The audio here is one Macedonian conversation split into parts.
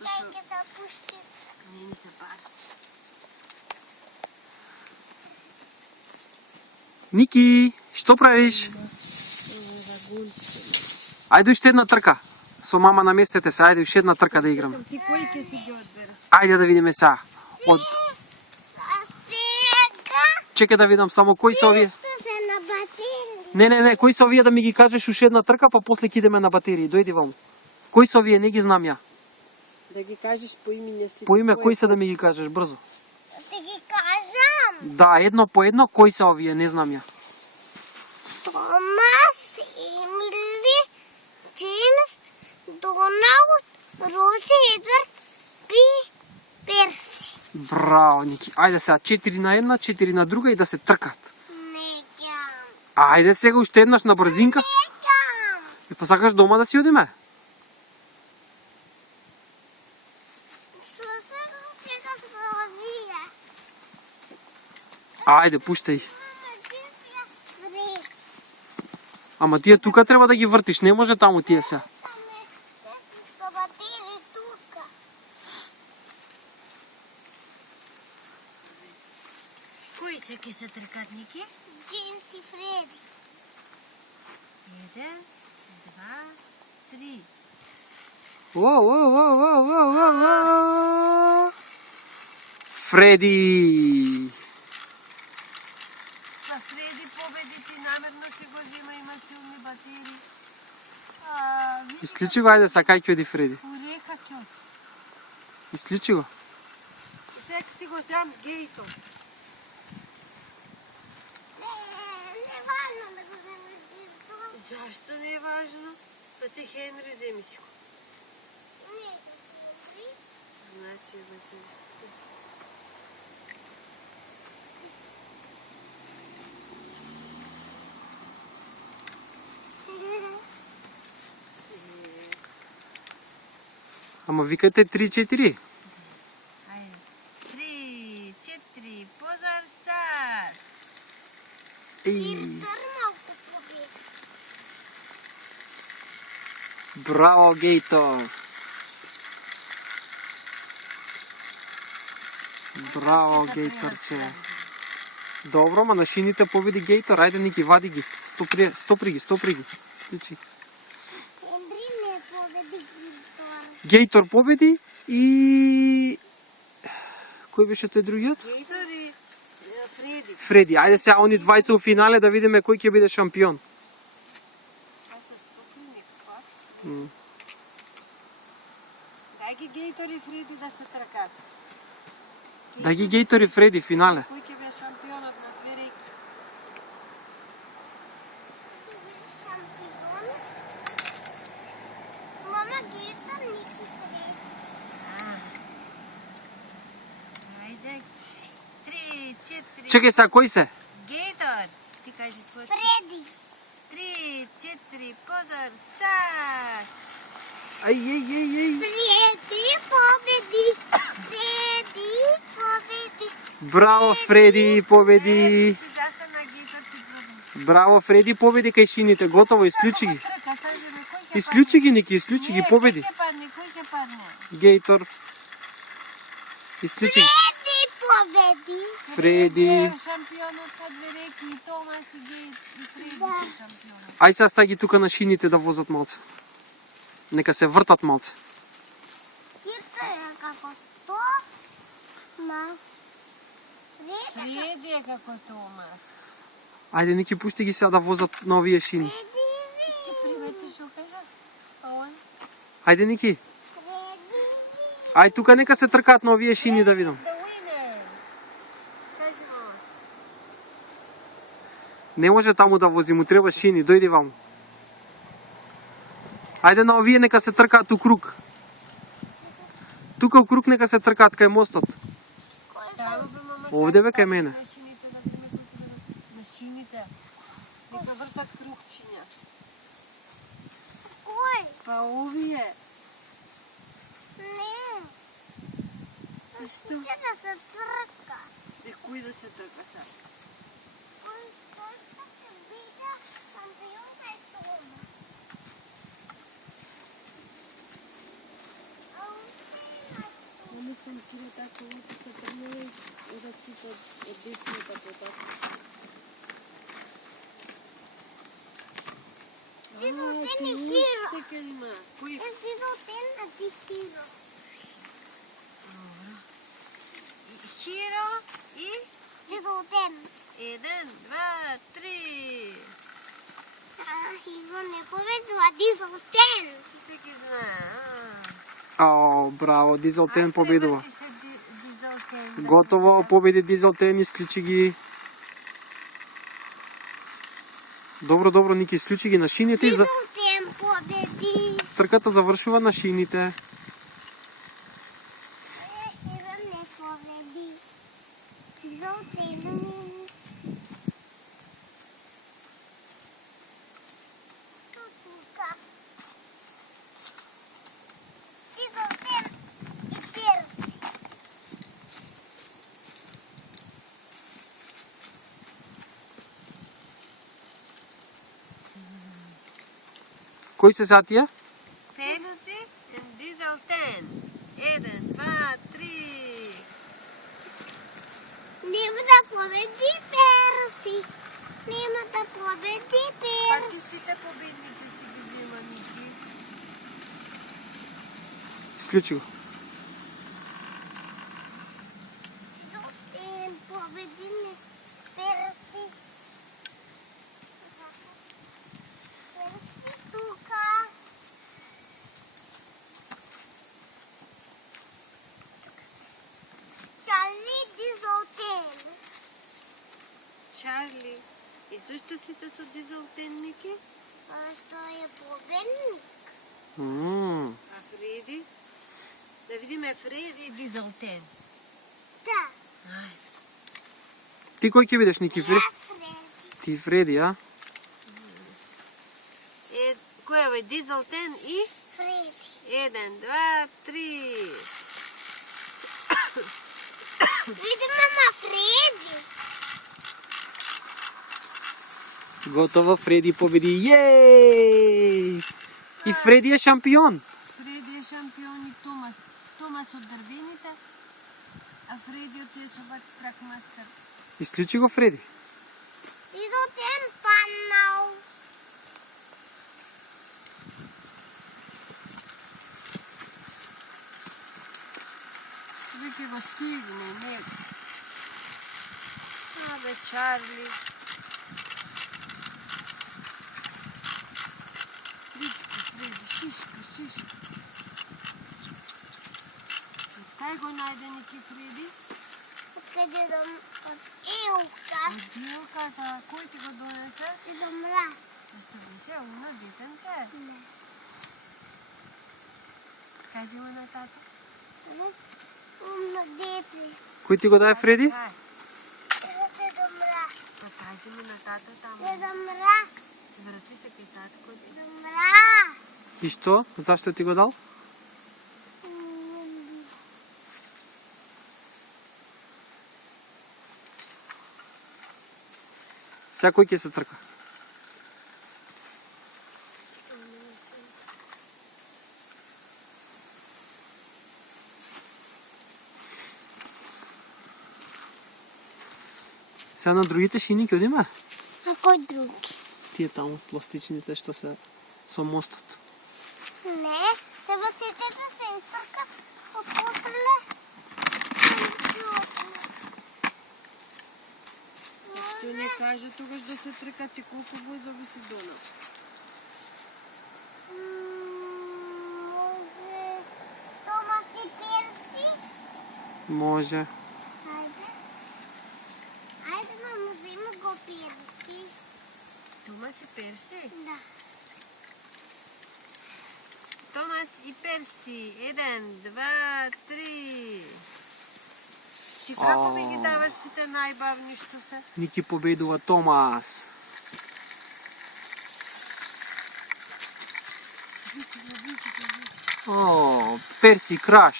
затоа што не ни се пара. Ники, што правиш? Ајде уште една трка. Со мама наместете се, ајде уште една трка да играме. Ти кој ќе си ги одбереш? Ајде да видиме сега. Од... Чекај да видам само кои се овие. Не, кои се овие да ми ги кажеш уште една трка, па после ќе идеме на батерии. Дојди ваму. Кои се овие, не ги знам ја. Да ги кажеш по име си. По име кои се да ми ги кажеш брзо. Да ги кажам. Да, едно по едно, кои се овие, не знам ја. Томас, Емили, Джеймс, Доналд, Рози, Едвард, Перси. Браво, Ники. Ајде сега 4 на една, 4 на друга и да се тркат. Некам. Ајде сега уште еднаш на брзинка. Некам. И па сакаш дома да си одиме? Сега се вие. Ајде, пуштај. Ама тие тука треба да ги вртиш, не може таму тие се. Кои се ќе се тркат, Ники? Джеймс и Фреди. 1, 2, 3. Фреди! Па Фреди победи, ти намерно си го зема, има силни батерии. Исклучи го, ајде са, кај ќе оди Фреди? Урека ќе оди. Исклучи го. Сега си го зем Гейтор. Не важно да го вземеш Гейтор. Зашто не е важно? Па ти Хенри земи си го. Не, Значи, батерии. Ама викате 3-4. Ајде. 3, 4, позар сад. малко победи. Браво, Гейтор. Браво, Гейторче. Добро, ма на шините победи Гейтор. Ајде, Ники, вади ги. Стопри ги. Исклучи. Ембри не победи Гейтор. Гейтор победи и... Кој беше тој другиот? Гейтор и Фреди. Фреди. Ајде сега они двајца у финале да видиме кој ќе биде шампион. Ај се стопи некој. Дај ги Гейтор и Фреди да се тркат. Да ги Гейтор и Фреди финале. Кој ќе биде шампионот на две реки? Шампион. Мама Гейтор Ники Фреди. Ајде. 3, 4. Чекај сега, кој се? Гейтор. Ти кажи твој. Фреди. 3, 4, позар сад. Ај. Фреди победи. Фреди победи. Браво, Фреди победи. Си застана Гейтор си пробен. Браво, Фреди победи кај шините. Готово, исклучи ги. Исклучи ги, Ники, исклучи ги, победи. Кој ќе падне? Гейтор. Исклучи ги. Фреди победи. Фреди. Шампионот на две реки и Томас и Фреди се шампионот. Ај сега стаги тука на шините да возат малце. Нека се вртат малце. Гейтор е како то. Ма. Фреди е како Томас. Ајде, Ники, пушти ги сега да возат на овие шини. Ти привети што кажа? Он? Ајде, Ники. Фреди. Ај тука нека се тркаат на овие шини да видам. The winner. Кажи мама. Не може таму да вози, му треба шини, дојди ваму. Ајде на овие нека се тркаат у круг. Тука у круг нека се тркаат кај мостот. Таму бе мама. Овде бе кај мене. Машините да видиме машините. Нека вртат кругчиња. Кој? Па овие. Не. Што? Ќе да се трка. И кој да се трка сега? Кој ќе биде шампион кај Тома? мислам тие така лопи се тргнали и да сипат од десната потока. Дизелтен и хиро. Уште ќе има. Кој? Дизелтен, а ти хиро. Хиро и Дизелтен. 1, 2, 3. Хиро не победува Дизелтен. Сите ги знае. Ао, браво, Дизелтен победува. Треба ти се Дизелтен. да Готово, победи. победи Дизелтен, исклучи ги. Добро, добро, Ники, исклучи ги на шините и за... Дизелтен победи. трката завршува на шините. Хиро не победи. Дизелтен. Тука. Дизелтен и Перси. Кои се са тие? Перси и Дизелтен. 1, 2, 3. Нема да победи Перси. Нема да победи Па Перси. ти сите победници си ги взема, Ники. Исклучи го. Дизелтен победи не Перси. Перси тука. Чарли Дизелтен. Чарли. И зашто сите со Дизелтен, Ники? Што е победник? А Фреди? Да видиме Фреди и Дизелтен. Да. Ајде. Ти кој ќе видиш, Ники? Ја Фреди. Ти Фреди, а? Кој е Дизелтен и Фреди. 1, 2, 3. Видиме на Фреди. Готово, Фреди победи. Јеј! И Фреди е шампион. Фреди е шампион и Томас. Томас од дрвените, а Фреди од тие со кракмастер. Исклучи го, Фреди. Дизелтен паднал. Веќе го стигне, него. Абе, Чарли. Видите, Фреди, шишка, шишка. Кај го најде Ники Фреди? Откаде од Илка Од билката. Кој ти го донесе? и до мрак. Зашто не се уна детенце? Кажи му на тата. Умно дете. Кој ти го даде, Фреди? Кај? Те до мрак. Па кажи му на тата Те таму. до мрак. Се врати се кај татко. До мрак. И што? Зашто ти го дал? Сега кој ќе се трка? Сега на другите шини ќе одиме? А кој други? Тие таму, пластичните што се со мостот. Не, се сите да се изфрка попотреле. Што не каже тогаш да се тркати колку возови си донал. Може Томас и Перси? Може. Ајде. Ајде, мамо, вземи го Перси. Томас и Перси? Да. Томас и Перси. 1, 2, 3. Ти како ми ги даваш сите најбавни што се? Ники победува Томас. О, Перси краш.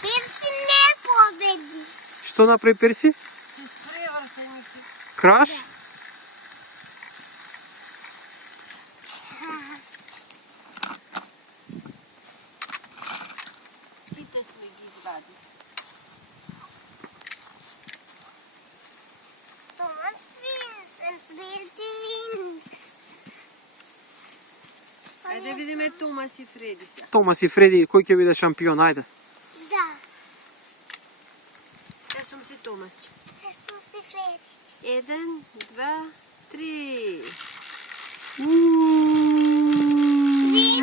Перси не победи. Што направи Перси? Ти спреврте, Ники. Краш? Ти Сите сме ги извадили. Томас Винсент, Фреди Винс. Ајде да видиме Томас и Фреди сега. Томас и Фреди, кој ќе биде шампион? Ајде. Да, Јас сум си Томасче. јас сум си Фредич. 1, 2, 3. Фреди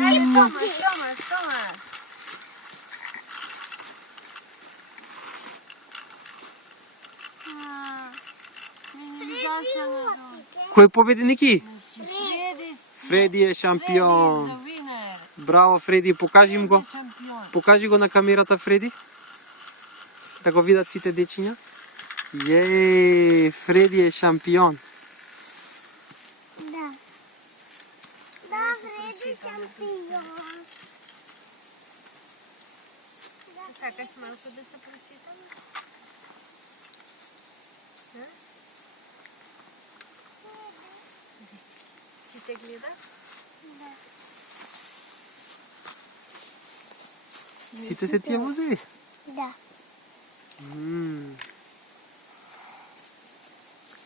Ајде Томас, победи. Томас, Томас. Фреди отиде. Кој победи, Ники? Фреди. Фреди е шампион. Фреди is the winner. Браво, Фреди, покажи им го. Фреди е шампион. Покажи го на камерата, Фреди. Да го видат сите дечиња. Фреди е шампион. Да. Да, Фреди шампион. Сакаш малку да се прошетаме? Сите гледат? Да. Сите се тие возеви? Да.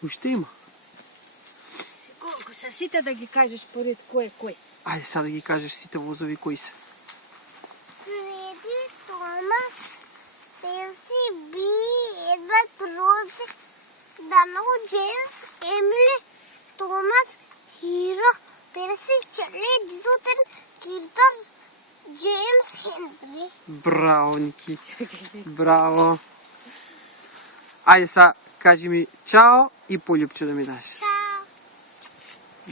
Уште има. Колку се? Сите да ги кажеш поред кој е кој. Ајде сега да ги кажеш сите возови кои се. Фреди, Томас, Перси, Би, Едвард, Рози, Дано, Джеймс, Емили, Томас, Хиро, Перси, Чарли, Дизотен, Киртор, Джеймс, Хенри. Браво, Ники. Браво. Ајде сега кажи ми чао и полјупче да ми даш. Чао.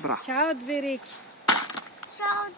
Браво. Чао, две реки. Чао.